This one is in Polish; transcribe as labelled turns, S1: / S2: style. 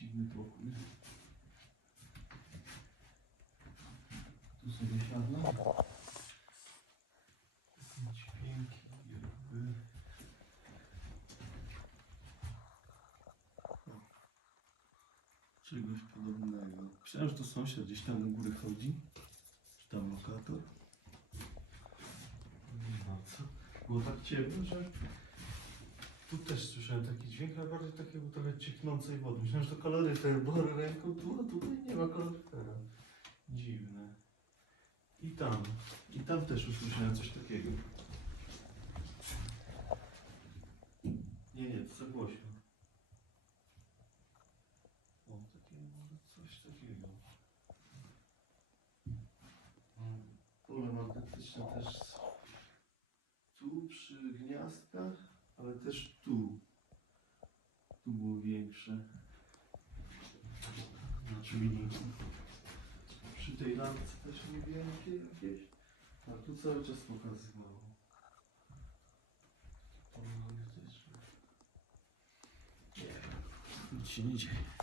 S1: dziwny pokój. Tu sobie siadam. Dźwięki, jakby. Czegoś podobnego. Myślałem, że to sąsiad gdzieś tam u góry chodzi. Czy tam lokator. Nie ma co. Było tak ciemno, że tu też słyszałem taki dźwięk, ale bardziej takiego trochę cieknącej wody. Myślałem, że to kaloryfer, bo ręką tu, tutaj nie ma kaloryfera. Dziwne. I tam. I tam też usłyszałem coś takiego. Nie, nie, to za głośno. O, takie może coś takiego. Mm, Pole magnetyczne też tu przy gniazdkach, ale też tu. Tu było większe. Na czujniku. Przy tej lampce też niewielkie jakieś. A tu cały czas pokazywało. Pole magnetyczne. Nie, nic się nie dzieje.